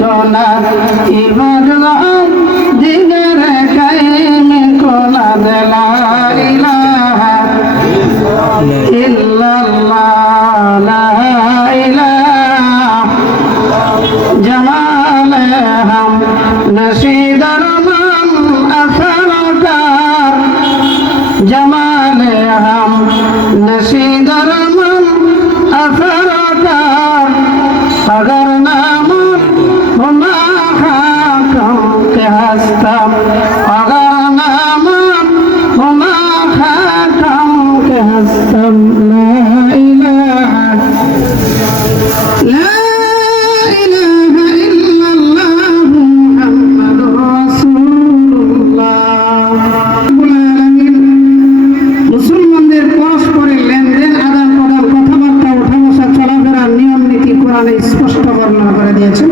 কোনা ইবাদত দিগর কায়েম কোনা লা ইলাহা ইল্লাল্লাহ লা ইলাহা জামাল হাম নশীদর মান আসরকার জামাল হাম নশীদর মান আসরকার अगर नाम हुमा खाकम के हस्तम अगर नाम हुमा खाकम के हस्तम ला इलाहा इल्लल्लाह मुहम्मदुर রাসূলুল্লাহ। মুসলমানদের পরস্পরের লেনদেন আদান প্রদান কথাবার্তা ওঠা বসা চলাফেরার নিয়ম নীতি কোরআনে স্পষ্ট বর্ণনা করে দিয়েছেন।